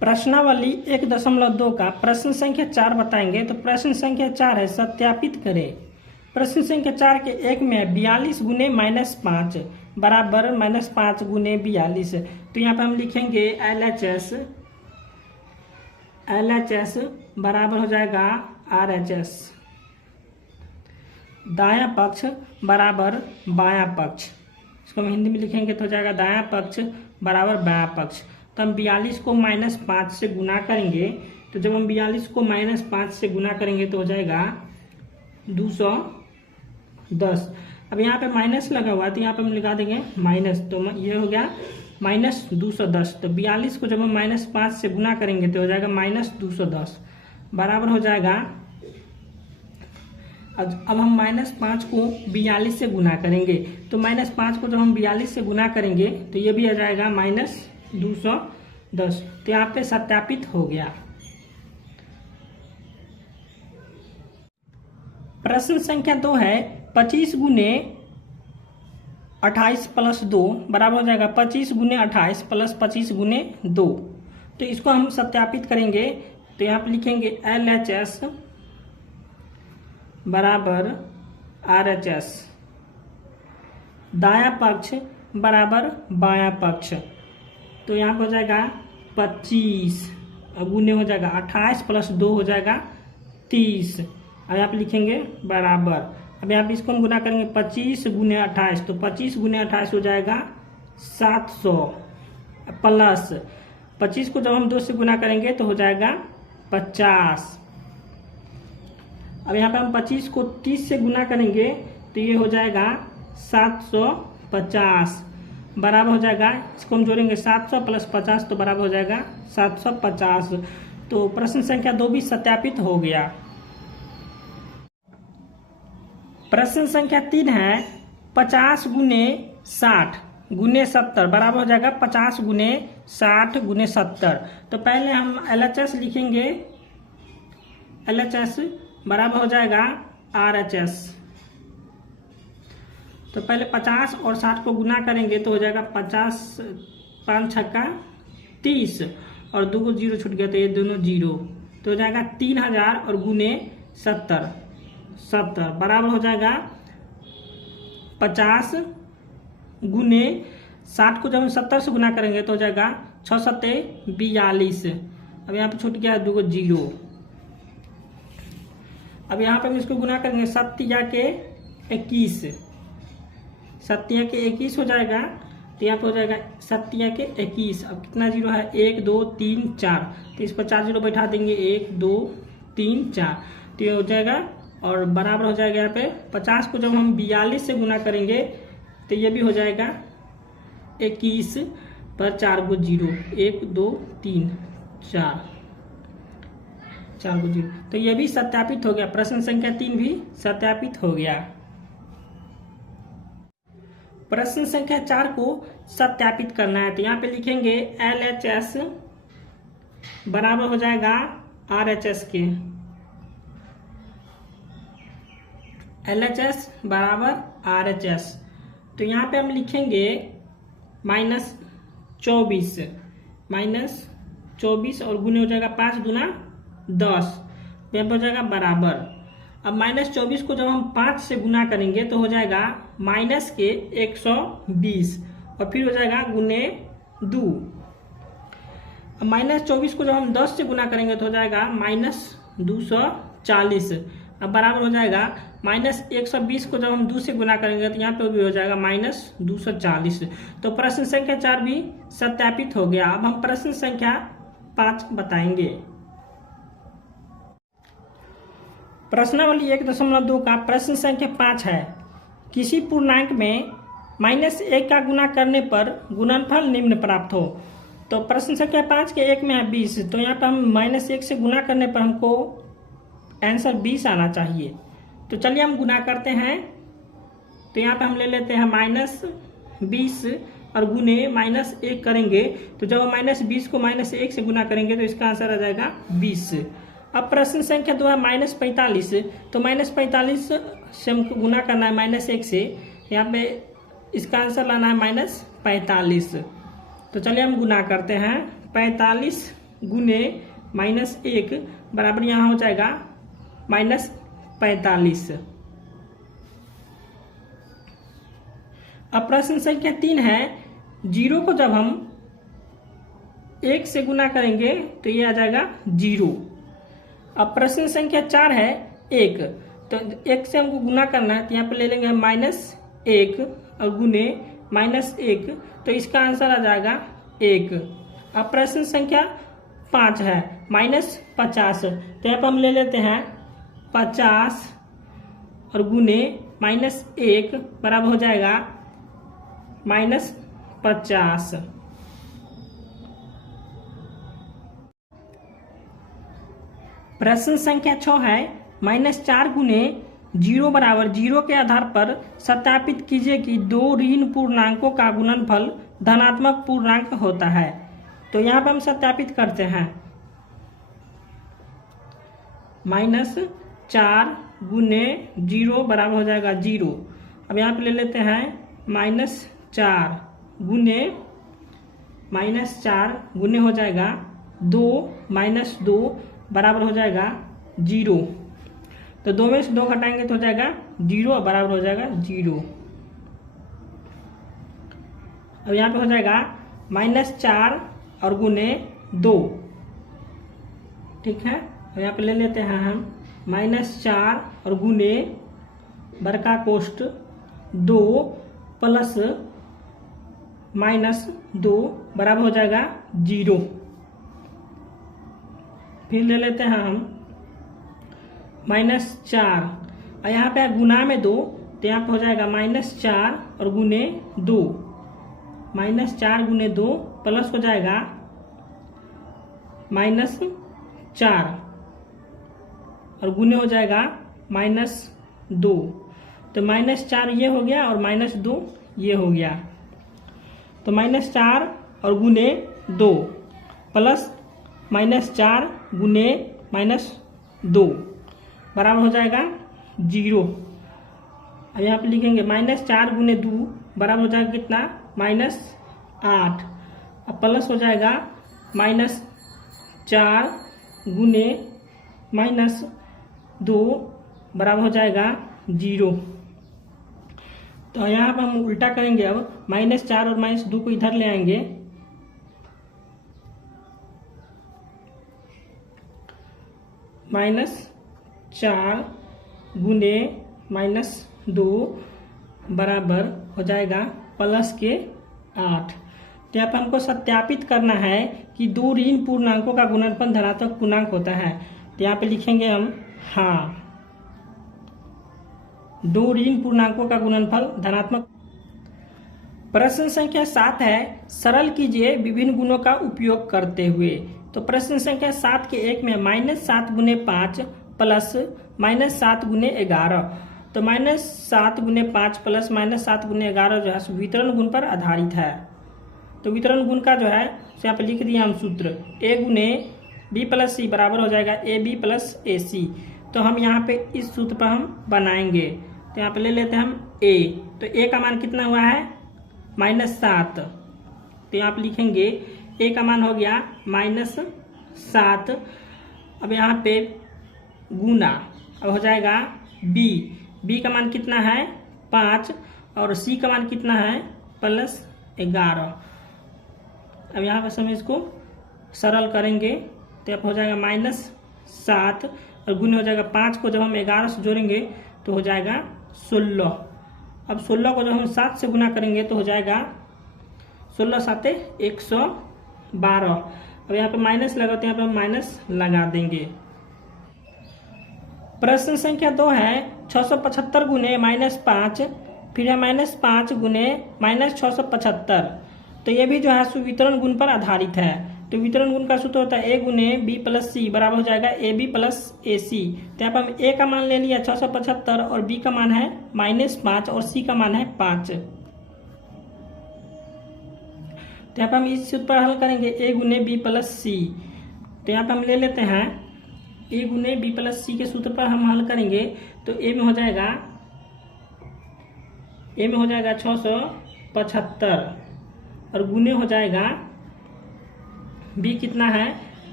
प्रश्नावली 1.2 का प्रश्न संख्या 4 बताएंगे। तो प्रश्न संख्या 4 है सत्यापित करें। प्रश्न संख्या 4 के 1 में है 42 गुने -5 बराबर -5 गुने 42। तो यहाँ पे हम लिखेंगे LHS बराबर हो जाएगा RHS। दायां पक्ष बराबर बायां पक्ष, इसको हम हिंदी में लिखेंगे तो हो जाएगा दायां पक्ष बराबर बायां पक्ष। तो हम 42 को -5 से गुना करेंगे। तो जब हम 42 को -5 से गुना करेंगे तो हो जाएगा 210। अब यहाँ पे माइनस लगा हुआ है तो यहाँ पे हम लगा देंगे माइनस, तो ये हो गया -210। तो 42 को जब हम -5 से गुना करेंगे तो हो जाएगा -210 बराबर हो जाएगा। अब हम -5 को 42 से गुना करेंगे। तो -5 को जब हम 42 से गुना करेंगे तो ये भी आ जाएगा -210। तो यहाँ पे सत्यापित हो गया। प्रश्न संख्या 2 है 25 गुने 28 + 2 बराबर हो जाएगा 25 गुने 28 + 25 गुने 2। तो इसको हम सत्यापित करेंगे। तो यहाँ पे लिखेंगे LHS बराबर RHS, दायां पक्ष बराबर बायां पक्ष। तो यहाँ पर हो जाएगा 25 गुने हो जाएगा 28 + 2 हो जाएगा 30। अब यहाँ पे लिखेंगे बराबर। अब यहाँ पे इसको हम गुना करेंगे 25 गुने 28। तो 25 गुने 28 हो जाएगा 700 प्लस 25 को जब हम 2 से गुना करेंगे तो हो जाएगा 50। अब यहाँ पे हम 25 को 30 से गुना करेंगे तो ये हो जाएगा 750 बराबर हो जाएगा। इसको हम जोड़ेंगे 700 + 50 तो बराबर हो जाएगा 750। तो प्रश्न संख्या 2 भी सत्यापित हो गया। प्रश्न संख्या 3 है 50 गुने 60 गुने 70 बराबर हो जाएगा 50 गुने 60 गुने 70। तो पहले हम LHS लिखेंगे। LHS बराबर हो जाएगा RHS। तो पहले 50 और 60 को गुना करेंगे तो हो जाएगा 50 5 छक्का 30 और 2 को 0 छूट गया तो ये दोनों 0। तो हो जाएगा 3000 और गुने 70 बराबर हो जाएगा 50 गुने 60 को जब हम 70 से गुना करेंगे तो हो जाएगा 6 7 42। अब यहाँ पे छूट गया 2 को 0। अब यहाँ पे हम इसको गुना करेंगे 7 के 21, 7 के 21 हो जाएगा। तो यहाँ पे हो जाएगा 7 के 21। अब कितना 0 है 1 2 3 4। तो इस पर 4 0 बैठा देंगे 1 2 3 4। तो ये हो जाएगा और बराबर हो जाएगा यहाँ पे 50 को जब हम 42 से गुना करेंगे तो ये भी हो जाएगा 21 पर 4 को 0 1 2 3 4 को 0। तो ये भी सत्यापित हो गया। प्रश्न संख्या 3 भी सत्यापित हो गया। प्रश्न संख्या 4 को सत्यापित करना है। तो यहाँ पे लिखेंगे LHS बराबर हो जाएगा RHS के। LHS बराबर RHS। तो यहाँ पे हम लिखेंगे -24 और गुने हो जाएगा 5 गुना 10। यहाँ पे हो जाएगा बराबर। अब -24 को जब हम 5 से गुना करेंगे तो हो जाएगा -120 और फिर हो जाएगा गुने 2। अब -24 को जब हम 10 से गुना करेंगे तो हो जाएगा -240। अब बराबर हो जाएगा -120 को जब हम 2 से गुना करेंगे तो यहाँ पे भी हो जाएगा -240। तो प्रश्न संख्या 4 भी सत्यापित हो गया। अब हम प्रश्न संख्या 5 बताएंगे। प्रश्नावली 1.2 का प्रश्न संख्या 5 है किसी पूर्णांक में -1 का गुना करने पर गुणनफल निम्न प्राप्त हो। तो प्रश्न संख्या 5 के 1 में है 20। तो यहाँ पर हम -1 से गुना करने पर हमको आंसर 20 आना चाहिए। तो चलिए हम गुना करते हैं। तो यहाँ पे हम ले लेते हैं -20 और गुने -1 करेंगे। तो जब हम -20 को -1 से गुना करेंगे तो इसका आंसर आ जाएगा 20। अब प्रश्न संख्या 2 है -45। तो -45 से हमको गुना करना है -1 से। यहाँ पे इसका आंसर लाना है -45। तो चलिए हम गुना करते हैं। 45 गुने -1 बराबर यहाँ हो जाएगा -45। अब प्रश्न संख्या 3 है, 0 को जब हम 1 से गुना करेंगे तो ये आ जाएगा 0। अब प्रश्न संख्या 4 है 1, तो 1 से हमको गुना करना है तो यहाँ पे ले लेंगे -1 और गुने -1, तो इसका आंसर आ जाएगा 1। अब प्रश्न संख्या 5 है -50, तो यहाँ पर हम ले लेते हैं 50 और गुने -1 बराबर हो जाएगा -50। प्रश्न संख्या 6 है -4 गुने 0 बराबर 0 के आधार पर सत्यापित कीजिए कि दो ऋण पूर्णांकों का गुणनफल धनात्मक पूर्णांक होता है। तो यहाँ पर हम सत्यापित करते हैं। -4 गुने 0 बराबर हो जाएगा 0। अब यहाँ पे ले लेते हैं -4 गुने हो जाएगा 2 -2 बराबर हो जाएगा 0। तो 2 में से 2 घटाएंगे तो हो जाएगा 0 और बराबर हो जाएगा 0। अब यहाँ पे हो जाएगा -4 और गुने 2, ठीक है। अब यहाँ पे ले लेते हैं हम -4 और गुने बड़का कोष्ठ 2 प्लस -2 बराबर हो जाएगा 0। फिर ले लेते हैं हम -4 और यहाँ पे गुना में 2, तो यहाँ पे हो जाएगा -4 और गुने 2, -4 गुने 2 प्लस हो जाएगा -4 और गुने हो जाएगा -2। तो -4 ये हो गया और -2 ये हो गया। तो -4 और गुने 2 प्लस -4 गुने -2 बराबर हो जाएगा 0। अब यहाँ पे लिखेंगे -4 गुने 2 बराबर हो जाएगा कितना, -8। अब प्लस हो जाएगा -4 गुने -2 बराबर हो जाएगा 0। तो यहाँ पर हम उल्टा करेंगे। अब -4 और -2 को इधर ले आएंगे, -4 गुने -2 बराबर हो जाएगा प्लस के 8। तो यहाँ पर हमको सत्यापित करना है कि दो ऋण पूर्णांकों का गुणनफल धनात्मक पूर्णांक होता है। तो यहाँ पे लिखेंगे हम हाँ, दो ऋण पूर्णांकों का गुणनफल धनात्मक। प्रश्न संख्या 7 है, सरल कीजिए विभिन्न गुणों का उपयोग करते हुए। तो प्रश्न संख्या 7 के 1 में -7 गुने 5 प्लस -7 गुने 11। तो -7 गुने 5 प्लस -7 गुने 11 जो है वितरण गुण पर आधारित है। तो वितरण गुण का जो है यहाँ पे लिख दिया हम सूत्र, a गुने b प्लस सी बराबर हो जाएगा ab प्लस ac। तो हम यहाँ पे इस सूत्र पर हम बनाएंगे। तो यहाँ पे ले लेते हैं हम a। तो a का मान कितना हुआ है, -7। तो यहाँ पे लिखेंगे a का मान हो गया -7। अब यहाँ पे गुना, अब हो जाएगा b का मान कितना है 5 और c का मान कितना है +11। अब यहाँ पर हम इसको सरल करेंगे तो अब हो जाएगा -7 और गुना हो जाएगा 5 को जब हम 11 से जोड़ेंगे तो हो जाएगा 16। अब 16 को जब हम 7 से गुना करेंगे तो हो जाएगा 16 7 112। अब यहाँ पे माइनस लगा तो यहाँ पे हम माइनस लगा देंगे। प्रश्न संख्या 2 है 675 गुने -5, फिर है -5 गुने -675। तो ये भी जो है वितरण गुण पर आधारित है। तो वितरण गुण का सूत्र होता है a गुने b प्लस सी बराबर हो जाएगा ab प्लस ac। तो यहाँ पर हम a का मान ले लिया 675 और b का मान है -5 और c का मान है 5। तो यहाँ पर हम इस सूत्र पर हल करेंगे a गुने b प्लस सी। तो यहाँ पर हम ले लेते हैं a गुने b प्लस सी के सूत्र पर हम हल करेंगे तो a में हो जाएगा 675 और गुने हो जाएगा b कितना है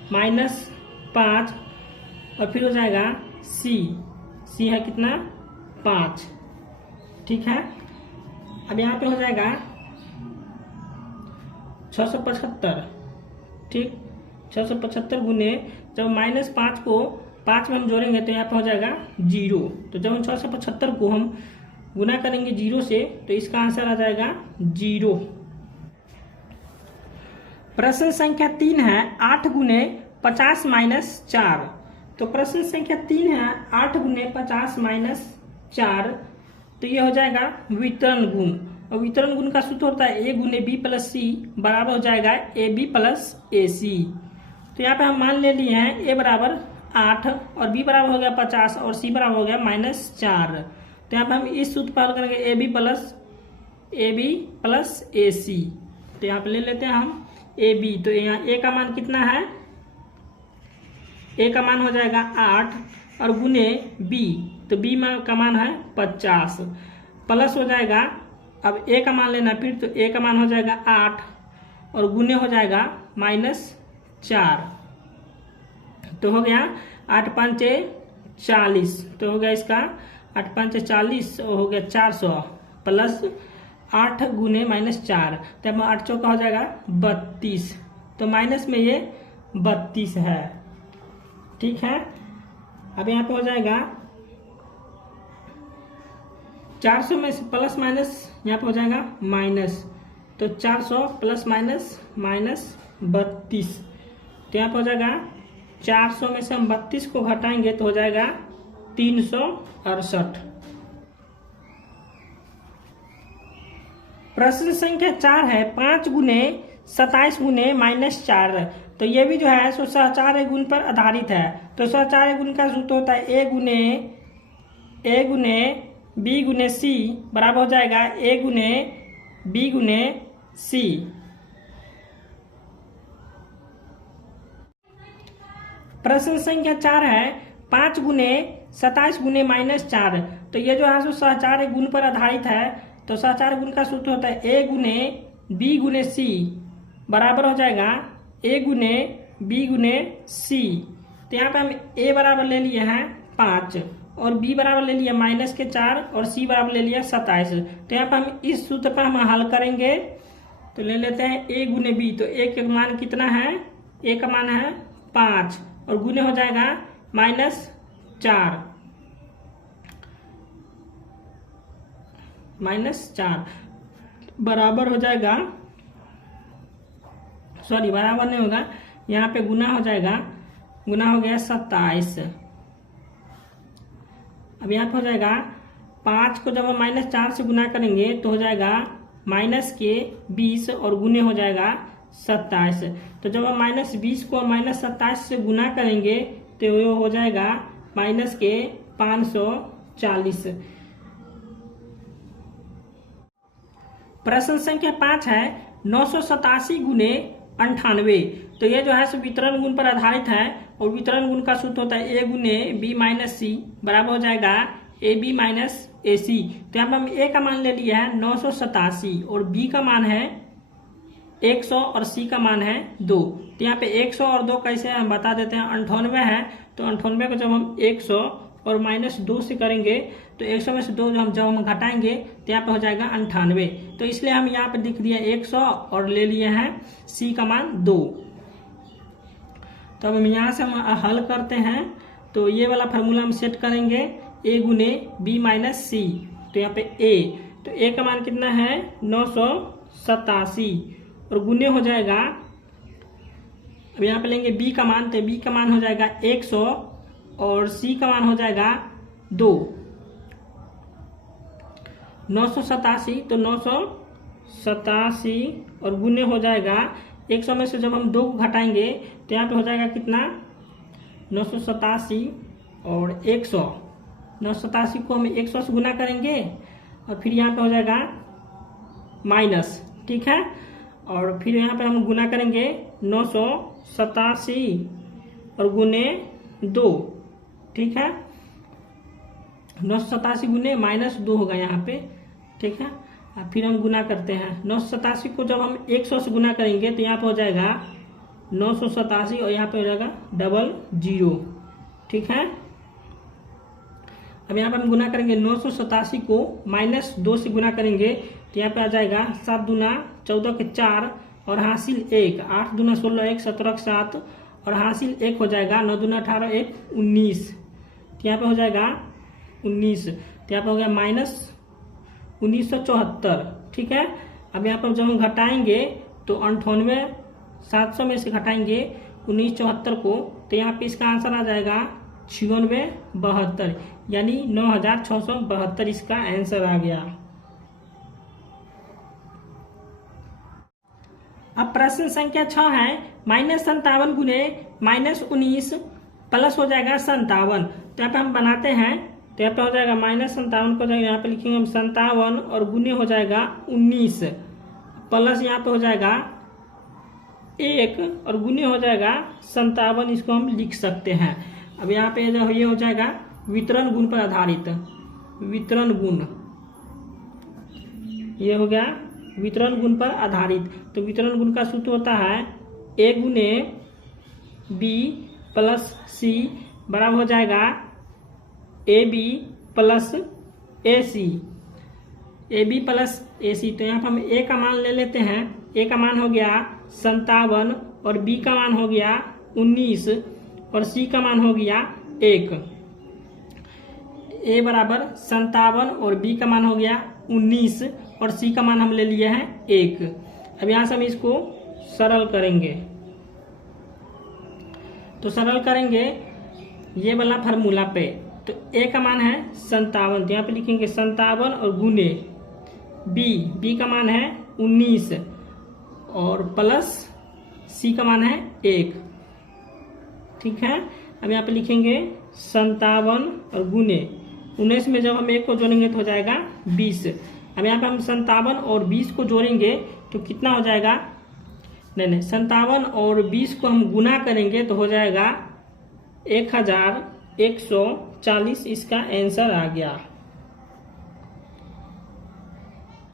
-5 और फिर हो जाएगा सी है कितना 5। ठीक है, अब यहाँ पे हो जाएगा 675। ठीक, 675 गुने जब -5 को 5 में हम जोड़ेंगे तो यहाँ पे हो जाएगा 0। तो जब हम 675 को हम गुना करेंगे 0 से तो इसका आंसर आ जाएगा 0। प्रश्न संख्या 3 है 8 गुने 50 - 4। तो प्रश्न संख्या 3 है 8 गुने 50 - 4। तो ये हो जाएगा वितरण गुण, और वितरण गुण का सूत्र होता है a गुने b प्लस सी बराबर हो जाएगा ab प्लस ac। तो यहाँ पे हम मान ले लिए हैं a बराबर 8 और b बराबर हो गया 50 और c बराबर हो गया -4। तो यहाँ पे हम इस सूत्र पर हल करेंगे ab प्लस ac। तो यहाँ पे ले लेते हैं हम ab। तो यहाँ a का मान कितना है, a का मान हो जाएगा 8 और गुने b, तो b का मान है 50 प्लस हो जाएगा, अब a का मान लेना फिर, तो a का मान हो जाएगा 8 और गुने हो जाएगा -4। तो हो गया 8 5 40। तो हो गया इसका 8 5 40 और हो गया 400 प्लस 8 गुने -4, तब 8 चौका हो जाएगा 32। तो माइनस में ये 32 है। ठीक है, अब यहाँ पे हो जाएगा 400 में से प्लस माइनस यहाँ पे हो जाएगा माइनस, तो 400 प्लस माइनस -32। तो यहाँ पे हो जाएगा 400 में से हम 32 को घटाएंगे तो हो जाएगा 368। प्रश्न संख्या 4 है 5 गुने 27 गुने -4। तो ये भी जो है सो सहचार्य गुण पर आधारित है। तो सहचार्य गुण का सूत्र होता है a गुने b गुने c बराबर हो जाएगा a गुने b गुने c। प्रश्न संख्या 4 है 5 गुने 27 गुने -4। तो ये जो है सो सहचार्य गुण पर आधारित है। तो सहचार्य गुण का सूत्र होता है a गुने b गुने c बराबर हो जाएगा a गुने b गुने c। तो यहाँ पे हम a बराबर ले लिए हैं 5 और b बराबर ले लिया -4 और c बराबर ले लिया 27। तो यहाँ पे हम इस सूत्र पर हम हल करेंगे। तो ले लेते हैं a गुने b। तो a का मान कितना है, a का मान है 5 और गुने हो जाएगा -4 बराबर हो जाएगा, सॉरी बराबर नहीं होगा, यहाँ पे गुना हो जाएगा, गुना हो गया 27। अब यहाँ पे हो जाएगा 5 को जब हम -4 से गुना करेंगे तो हो जाएगा -20 और गुने हो जाएगा 27। तो जब हम -20 को -27 से गुना करेंगे तो ये हो जाएगा -540। प्रश्न संख्या 5 है 987 गुने 98। तो ये जो है सो वितरण गुण पर आधारित है और वितरण गुण का सूत्र होता है a गुने b - c बराबर हो जाएगा ab - ac। तो यहाँ पर हम a का मान ले लिया है 987 और b का मान है 100 और c का मान है 2। तो यहाँ पे 100 और 2 कैसे हम बता देते हैं, 98 है। तो 98 को जब हम 100 और -2 से करेंगे तो 100 में से 2 जब हम घटाएंगे तो यहाँ पे हो जाएगा 98। तो इसलिए हम यहाँ पे लिख दिया 100 और ले लिए हैं c का मान 2। तो अब हम यहाँ से हम हल करते हैं। तो ये वाला फार्मूला हम सेट करेंगे a गुने b - c। तो यहाँ पे a, तो a का मान कितना है 987 और गुने हो जाएगा, अब यहाँ पे लेंगे b का मान, तो b का मान हो जाएगा 100 और c का मान हो जाएगा 2। 987 तो 987 और गुने हो जाएगा 100 में से जब हम 2 को घटाएंगे तो यहाँ पे हो जाएगा कितना 987 और 100। 987 को हम 100 से गुना करेंगे और फिर यहाँ पे हो जाएगा माइनस, ठीक है। और फिर यहाँ पे हम गुना करेंगे 987 और गुने 2, ठीक है। 987 गुने -2 होगा यहाँ पे, ठीक है। फिर हम गुना करते हैं 987 को जब हम 100 से गुना करेंगे तो यहाँ पे हो जाएगा 987 और यहाँ पे हो जाएगा 00, ठीक है। अब यहाँ पर हम गुना करेंगे 987 को -2 से गुना करेंगे तो यहाँ पे आ जाएगा 7 दूना 14 के 4 और हासिल 1, 8 दूना 16 1 17 के 7 और हासिल 1 हो जाएगा 9 दूना 18 1 19, तो यहाँ पे हो जाएगा 19, तो यहाँ पे हो गया -1974, ठीक है। अब यहाँ पर जब हम घटाएंगे तो 98 700 में से घटाएंगे 1974 को, तो यहाँ पे इसका आंसर आ जाएगा 9672, यानी 9672 इसका आंसर आ गया। अब प्रश्न संख्या 6 है -57 गुने -19 प्लस हो जाएगा 57, तो यहाँ पे हम बनाते हैं, तो यहाँ पे हो जाएगा -57 को यहाँ पे लिखेंगे हम 57 और गुने हो जाएगा 19 प्लस यहाँ पे हो जाएगा 1 और गुने हो जाएगा 57, इसको हम लिख सकते हैं। अब यहाँ पे ये हो जाएगा वितरण गुण पर आधारित, वितरण गुण, ये हो गया वितरण गुण पर आधारित। तो वितरण गुण का सूत्र होता है A गुने B प्लस C बराबर हो जाएगा AB plus AC, AB plus AC। तो यहाँ पर हम A का मान ले लेते हैं, A का मान हो गया 57 और B का मान हो गया 19 और C का मान हो गया 1। A बराबर 57 और B का मान हो गया 19 और C का मान हम ले लिए हैं 1। अब यहाँ से हम इसको सरल करेंगे, तो सरल करेंगे ये वाला फार्मूला पे, तो A का मान है 57, तो यहाँ पे लिखेंगे 57 और गुने B का मान है 19 और प्लस C का मान है 1, ठीक है। अब यहाँ पे लिखेंगे 57 और गुने 19 में जब हम 1 को जोड़ेंगे तो हो जाएगा 20। अब यहाँ पे हम 57 और 20 को जोड़ेंगे तो कितना हो जाएगा, नहीं 57 और 20 को हम गुना करेंगे तो हो जाएगा 1140, इसका आंसर आ गया।